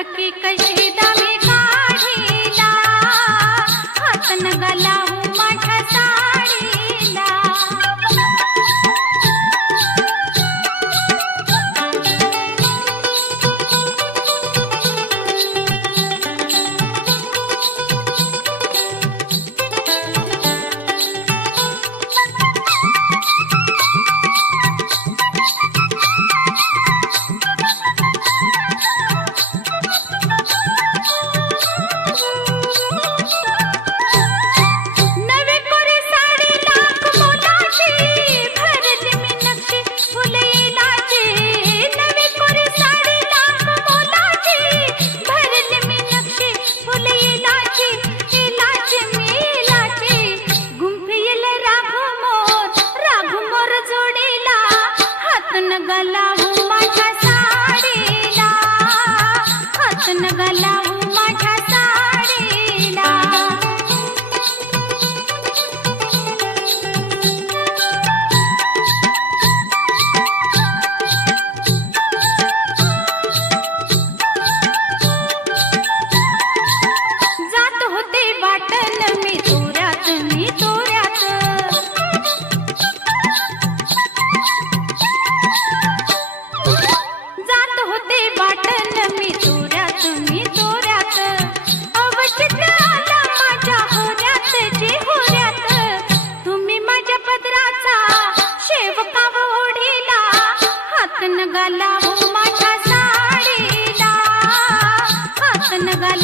फुटकी कशी दामी काढीला, हात नगा लावू माझ्या साडीला. नगा लावू माझ्या साडीला, हात नगा लावू माझ्या साडीला. जात होते वाटण मी तोऱ्यात, मी तोऱ्यात. जात होते वाटण मी तोऱ्यात, मी तोऱ्यात. अवचित आला माझ्या होऱ्यात, जे होऱ्यात. तुम्ही माझ्या पदराचा शेवका ओढीला, हात नगा लावू माझ्या साडीला, हात नगा